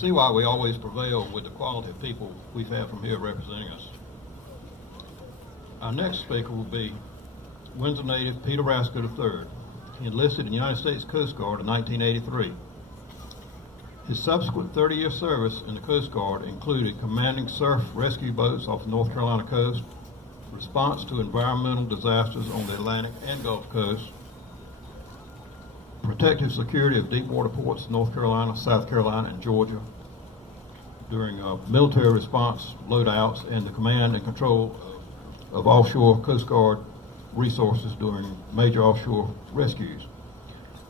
see why we always prevail with the quality of people we've had from here representing us. Our next speaker will be Windsor native Peter Rascoe III. He enlisted in the United States Coast Guard in 1983. His subsequent 30-year service in the Coast Guard included commanding surf rescue boats off the North Carolina coast, response to environmental disasters on the Atlantic and Gulf Coast, protective security of deep water ports in North Carolina, South Carolina, and Georgia during military response loadouts, and the command and control of offshore Coast Guard resources during major offshore rescues.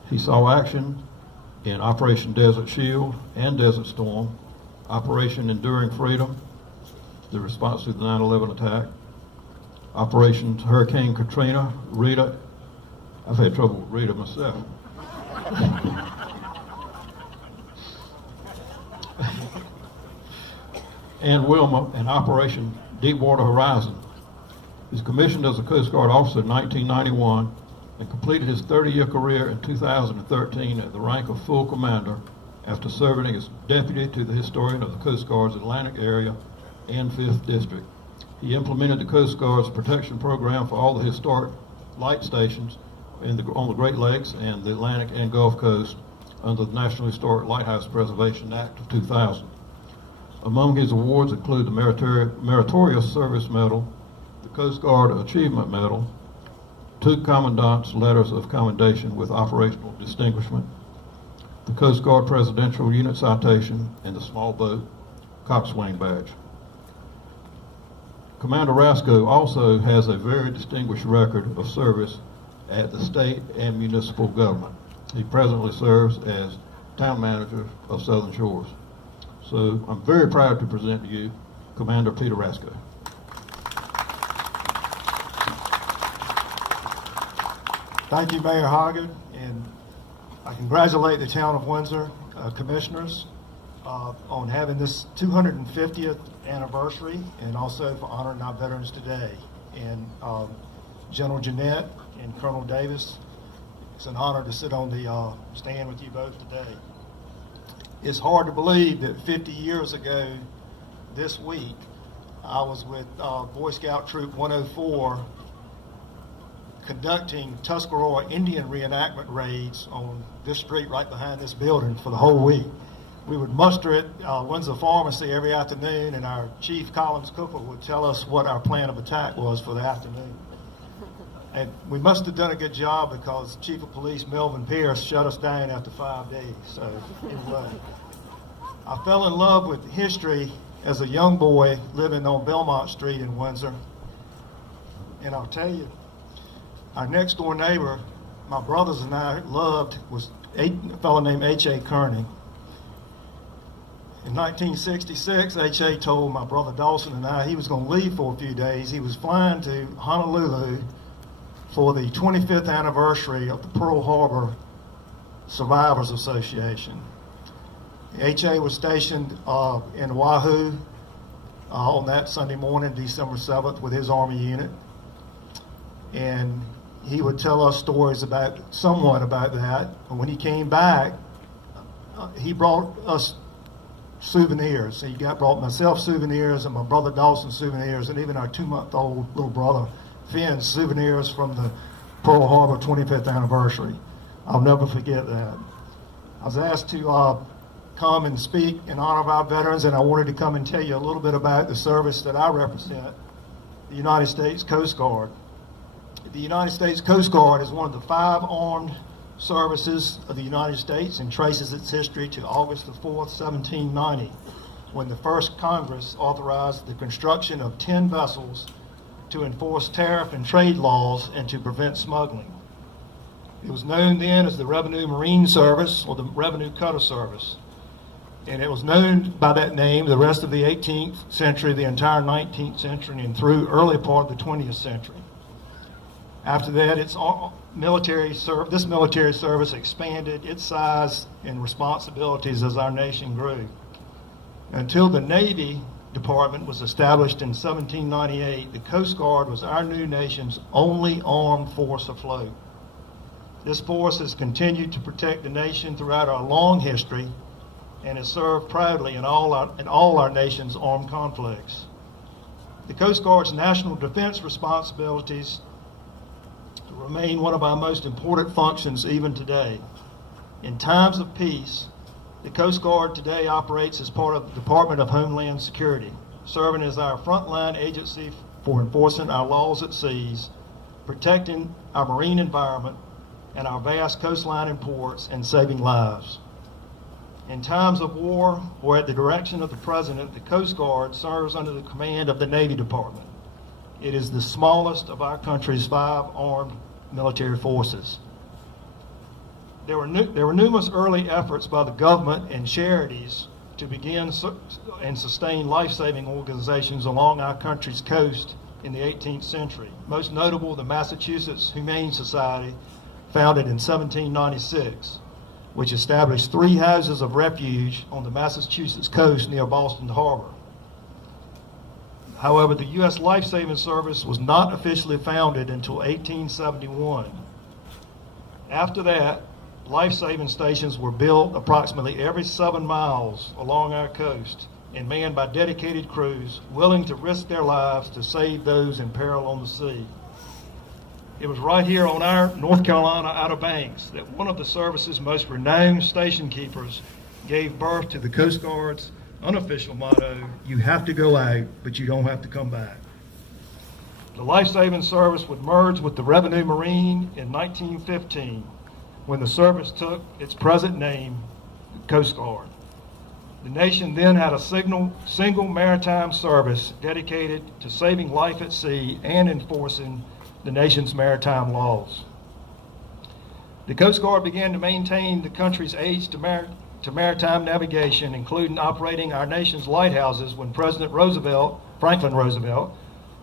He saw action in Operation Desert Shield and Desert Storm, Operation Enduring Freedom, the response to the 9/11 attack, Operations Hurricane Katrina, Rita. I've had trouble with Rita myself. and Wilma, and Operation Deepwater Horizon. He was commissioned as a Coast Guard officer in 1991 and completed his 30-year career in 2013 at the rank of full commander after serving as deputy to the historian of the Coast Guard's Atlantic area and 5th District. He implemented the Coast Guard's protection program for all the historic light stations on the Great Lakes and the Atlantic and Gulf Coast under the National Historic Lighthouse Preservation Act of 2000. Among his awards include the Meritorious Service Medal, the Coast Guard Achievement Medal, 2 Commandant's Letters of Commendation with Operational Distinguishment, the Coast Guard Presidential Unit Citation, and the Small Boat Coxswain Badge. Commander Rascoe also has a very distinguished record of service at the state and municipal government. He presently serves as town manager of Southern Shores. So I'm very proud to present to you Commander Peter Rascoe. Thank you, Mayor Hoggett, and I congratulate the town of Windsor commissioners on having this 250th anniversary, and also for honoring our veterans today. And General Jeanette and Colonel Davis, it's an honor to sit on the stand with you both today. It's hard to believe that 50 years ago this week, I was with Boy Scout Troop 104 conducting Tuscarora Indian reenactment raids on this street right behind this building for the whole week. We would muster at Windsor Pharmacy every afternoon, and our Chief Collins Cooper would tell us what our plan of attack was for the afternoon. And we must have done a good job because Chief of Police Melvin Pierce shut us down after 5 days. So anyway, I fell in love with history as a young boy living on Belmont Street in Windsor. And I'll tell you, our next door neighbor, my brothers and I loved, was a fellow named H.A. Kearney. In 1966, H.A. told my brother Dawson and I he was going to leave for a few days. He was flying to Honolulu for the 25th anniversary of the Pearl Harbor Survivors Association. H.A. was stationed in Oahu on that Sunday morning, December 7th, with his Army unit. And he would tell us stories somewhat about that. And when he came back, he brought us souvenirs. He brought myself souvenirs and my brother Dawson souvenirs, and even our 2-month-old little brother Finn's souvenirs from the Pearl Harbor 25th anniversary. I'll never forget that. I was asked to come and speak in honor of our veterans, and I wanted to come and tell you a little bit about the service that I represent, the United States Coast Guard. The United States Coast Guard is one of the 5 armed services of the United States and traces its history to August the 4th, 1790, when the first Congress authorized the construction of 10 vessels to enforce tariff and trade laws and to prevent smuggling. It was known then as the Revenue Marine Service or the Revenue Cutter Service. And it was known by that name the rest of the 18th century, the entire 19th century, and through early part of the 20th century. After that, this military service expanded its size and responsibilities as our nation grew. Until the Navy Department was established in 1798, the Coast Guard was our new nation's only armed force afloat. This force has continued to protect the nation throughout our long history and has served proudly in all our nation's armed conflicts. The Coast Guard's national defense responsibilities remain one of our most important functions even today. In times of peace, the Coast Guard today operates as part of the Department of Homeland Security, serving as our frontline agency for enforcing our laws at seas, protecting our marine environment and our vast coastline and ports, and saving lives. In times of war or at the direction of the President, the Coast Guard serves under the command of the Navy Department. It is the smallest of our country's 5 armed military forces. There were numerous early efforts by the government and charities to begin and sustain life-saving organizations along our country's coast in the 18th century. Most notable, the Massachusetts Humane Society, founded in 1796, which established 3 houses of refuge on the Massachusetts coast near Boston Harbor. However, the U.S. Life-Saving Service was not officially founded until 1871. After that, life-saving stations were built approximately every 7 miles along our coast and manned by dedicated crews willing to risk their lives to save those in peril on the sea. It was right here on our North Carolina Outer Banks that one of the service's most renowned station keepers gave birth to the Coast Guard's unofficial motto, "You have to go out, but you don't have to come back." The Life-Saving Service would merge with the Revenue Marine in 1915, when the service took its present name, the Coast Guard. The nation then had a single maritime service dedicated to saving life at sea and enforcing the nation's maritime laws. The Coast Guard began to maintain the country's aids to maritime navigation, including operating our nation's lighthouses when President Franklin Roosevelt,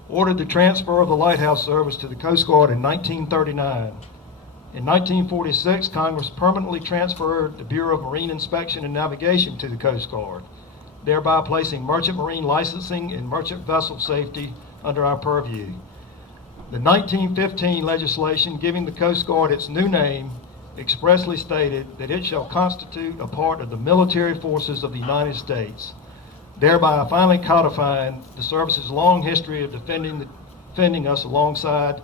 ordered the transfer of the lighthouse service to the Coast Guard in 1939. In 1946, Congress permanently transferred the Bureau of Marine Inspection and Navigation to the Coast Guard, thereby placing merchant marine licensing and merchant vessel safety under our purview. The 1915 legislation giving the Coast Guard its new name expressly stated that it shall constitute a part of the military forces of the United States, thereby finally codifying the service's long history of defending us alongside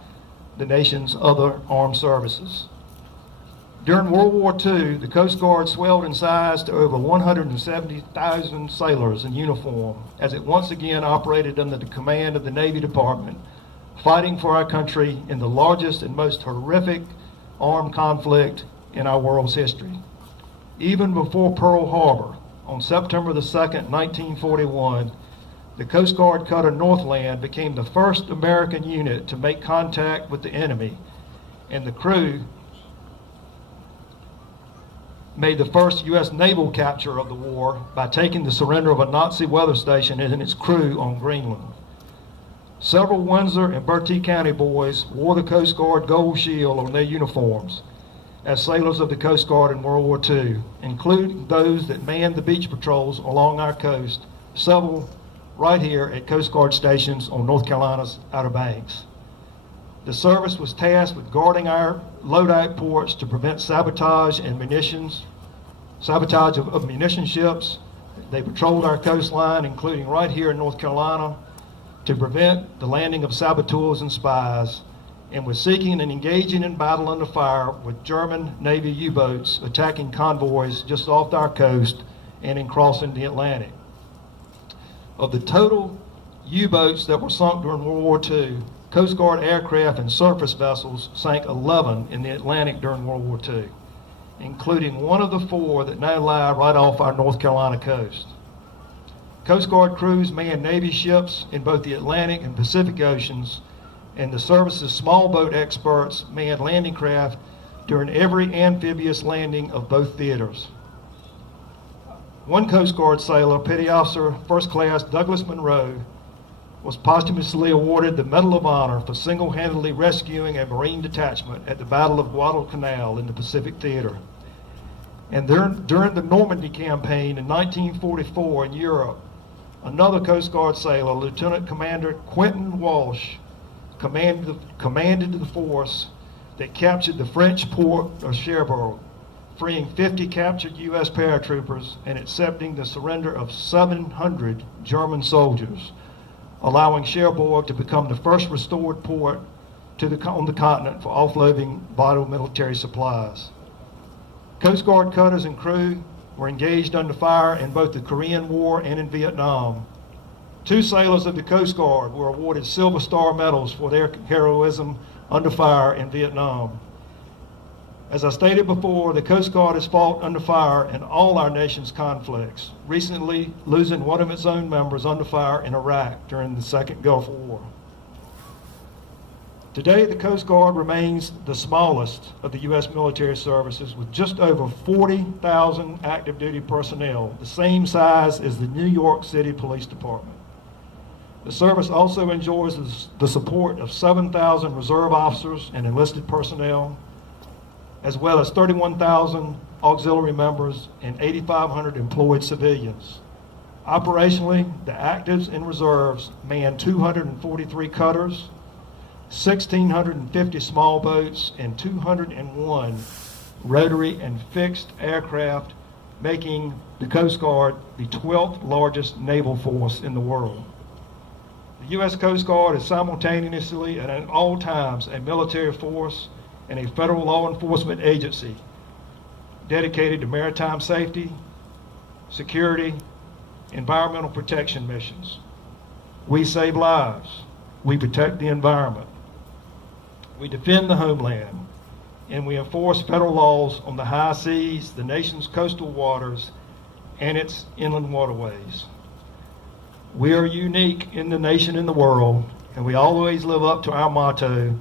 the nation's other armed services. During World War II, the Coast Guard swelled in size to over 170,000 sailors in uniform as it once again operated under the command of the Navy Department, fighting for our country in the largest and most horrific armed conflict in our world's history. Even before Pearl Harbor, on September the 2nd, 1941, the Coast Guard cutter Northland became the first American unit to make contact with the enemy, and the crew made the first U.S. naval capture of the war by taking the surrender of a Nazi weather station and its crew on Greenland. Several Windsor and Bertie County boys wore the Coast Guard gold shield on their uniforms as sailors of the Coast Guard in World War II, including those that manned the beach patrols along our coast, several right here at Coast Guard stations on North Carolina's Outer Banks. The service was tasked with guarding our loadout ports to prevent sabotage of munition ships. They patrolled our coastline, including right here in North Carolina, to prevent the landing of saboteurs and spies, and was seeking and engaging in battle under fire with German Navy U-boats attacking convoys just off our coast and in crossing the Atlantic. Of the total U-boats that were sunk during World War II, Coast Guard aircraft and surface vessels sank 11 in the Atlantic during World War II, including one of the 4 that now lie right off our North Carolina coast. Coast Guard crews manned Navy ships in both the Atlantic and Pacific Oceans, and the service's small boat experts manned landing craft during every amphibious landing of both theaters. One Coast Guard sailor, Petty Officer First Class Douglas Monroe, was posthumously awarded the Medal of Honor for single-handedly rescuing a Marine detachment at the Battle of Guadalcanal in the Pacific Theater. And during the Normandy campaign in 1944 in Europe, another Coast Guard sailor, Lieutenant Commander Quentin Walsh, commanded the force that captured the French port of Cherbourg, freeing 50 captured U.S. paratroopers and accepting the surrender of 700 German soldiers, allowing Cherbourg to become the first restored port on the continent for offloading vital military supplies. Coast Guard cutters and crew were engaged under fire in both the Korean War and in Vietnam. 2 sailors of the Coast Guard were awarded Silver Star medals for their heroism under fire in Vietnam. As I stated before, the Coast Guard has fought under fire in all our nation's conflicts, recently losing one of its own members under fire in Iraq during the Second Gulf War. Today, the Coast Guard remains the smallest of the U.S. military services with just over 40,000 active duty personnel, the same size as the New York City Police Department. The service also enjoys the support of 7,000 reserve officers and enlisted personnel, as well as 31,000 auxiliary members and 8,500 employed civilians. Operationally, the actives and reserves man 243 cutters, 1,650 small boats, and 201 rotary and fixed aircraft, making the Coast Guard the 12th largest naval force in the world. The U.S. Coast Guard is simultaneously and at all times a military force and a federal law enforcement agency dedicated to maritime safety, security, environmental protection missions. We save lives. We protect the environment. We defend the homeland, and we enforce federal laws on the high seas, the nation's coastal waters, and its inland waterways. We are unique in the nation and the world, and we always live up to our motto,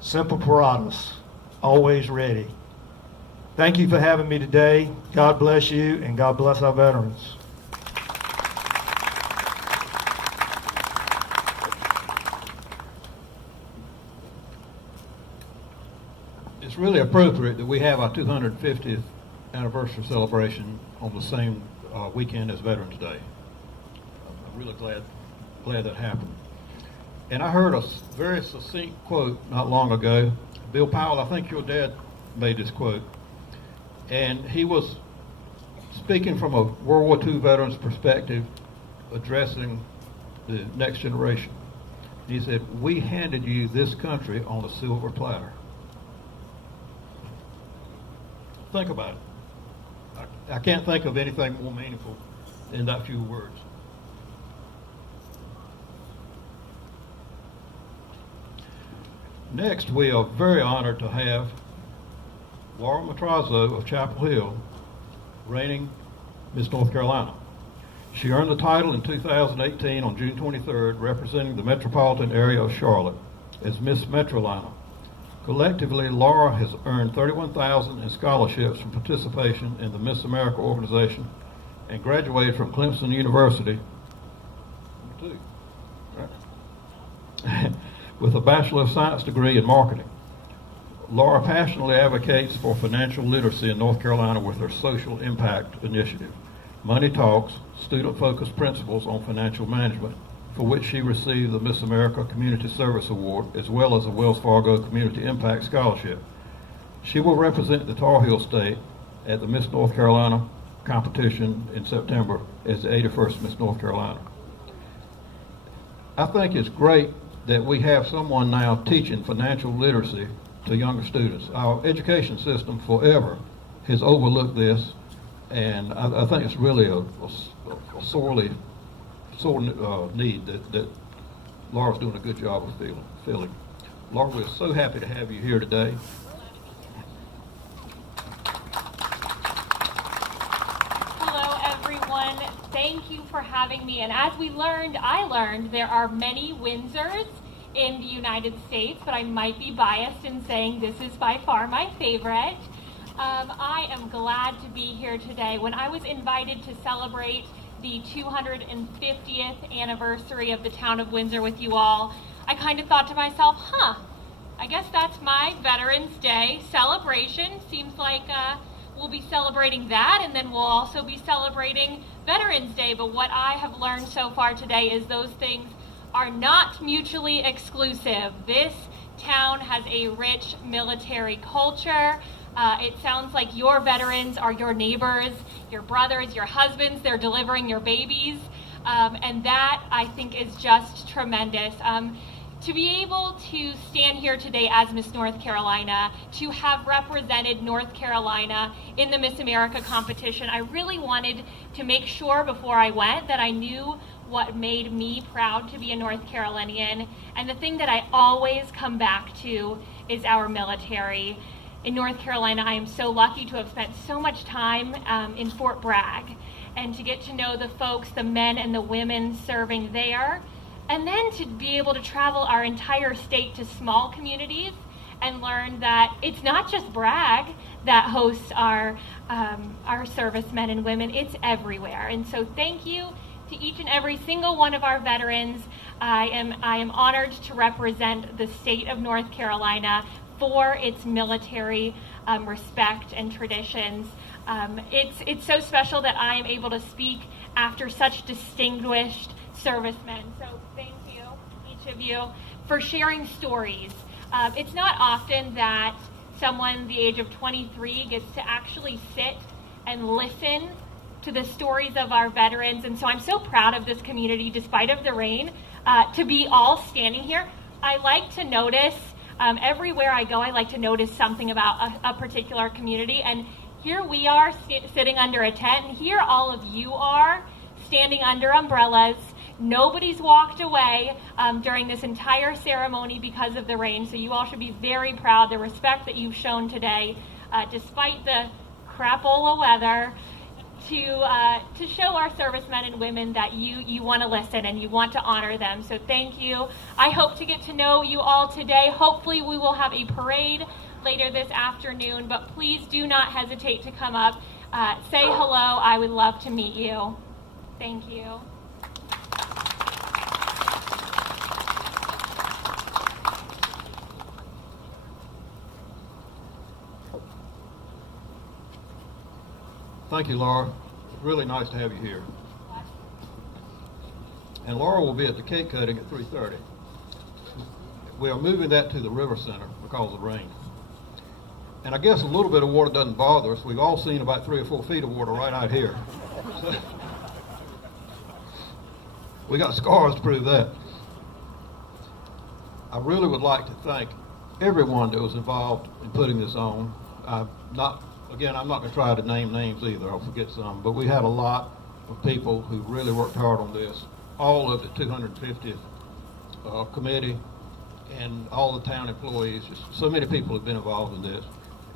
Semper Paratus, always ready. Thank you for having me today. God bless you, and God bless our veterans. It's really appropriate that we have our 250th anniversary celebration on the same weekend as Veterans Day. I'm really glad that happened. And I heard a very succinct quote not long ago. Bill Powell, I think your dad made this quote, and he was speaking from a World War II veteran's perspective, addressing the next generation. He said, "We handed you this country on a silver platter." Think about it. I can't think of anything more meaningful in that few words. Next, we are very honored to have Laura Matrazzo of Chapel Hill, reigning Miss North Carolina. She earned the title in 2018 on June 23rd, representing the metropolitan area of Charlotte as Miss Metrolina. Collectively, Laura has earned $31,000 in scholarships from participation in the Miss America organization and graduated from Clemson University with a Bachelor of Science degree in marketing. Laura passionately advocates for financial literacy in North Carolina with her Social Impact Initiative, Money Talks, student-focused principles on financial management, for which she received the Miss America Community Service Award, as well as a Wells Fargo Community Impact Scholarship. She will represent the Tar Heel State at the Miss North Carolina competition in September as the 81st Miss North Carolina. I think it's great that we have someone now teaching financial literacy to younger students. Our education system forever has overlooked this, and I think it's really a sore need that Laura's doing a good job of filling. Laura, we're so happy to have you here today. Hello, everyone. Thank you for having me. And as I learned there are many Windsors in the United States, but I might be biased in saying this is by far my favorite. I am glad to be here today. When I was invited to celebrate the 250th anniversary of the town of Windsor with you all, I kind of thought to myself, I guess that's my Veterans Day celebration. Seems like we'll be celebrating that, and then we'll also be celebrating Veterans Day. But what I have learned so far today is those things are not mutually exclusive. This town has a rich military culture. It sounds like your veterans are your neighbors, your brothers, your husbands. They're delivering your babies. And that, I think, is just tremendous. To be able to stand here today as Miss North Carolina, to have represented North Carolina in the Miss America competition, I really wanted to make sure before I went that I knew what made me proud to be a North Carolinian. And the thing that I always come back to is our military. In North Carolina, I am so lucky to have spent so much time in Fort Bragg and to get to know the folks, the men and the women serving there. And then to be able to travel our entire state to small communities and learn that it's not just Bragg that hosts our servicemen and women, it's everywhere. And so thank you to each and every single one of our veterans. I am honored to represent the state of North Carolina for its military respect and traditions. It's so special that I am able to speak after such distinguished servicemen. So thank you, each of you, for sharing stories. It's not often that someone the age of 23 gets to actually sit and listen to the stories of our veterans. And so I'm so proud of this community, despite of the rain, to be all standing here. I like to notice, everywhere I go, I like to notice something about a particular community. And here we are sitting under a tent, and here all of you are standing under umbrellas. Nobody's walked away during this entire ceremony because of the rain, so you all should be very proud. The respect that you've shown today, despite the crapola weather, to show our servicemen and women that you want to listen and you want to honor them. So thank you. I hope to get to know you all today. Hopefully we will have a parade later this afternoon, but please do not hesitate to come up. Say hello. I would love to meet you. Thank you. Thank you, Laura. Really nice to have you here. And Laura will be at the cake cutting at 3:30. We are moving that to the River Center because of the rain. And I guess a little bit of water doesn't bother us. We've all seen about 3 or 4 feet of water right out here. So, we got scars to prove that. I really would like to thank everyone that was involved in putting this on. I'm not going to try to name names either. I'll forget some. But we had a lot of people who really worked hard on this. All of the 250th committee and all the town employees. Just so many people have been involved in this,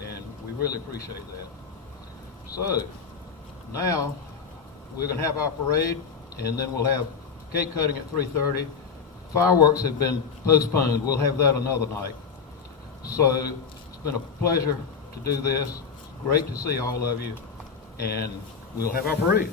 and we really appreciate that. So now we're going to have our parade, and then we'll have cake cutting at 3:30. Fireworks have been postponed. We'll have that another night. So it's been a pleasure to do this. Great to see all of you, and we'll have our parade.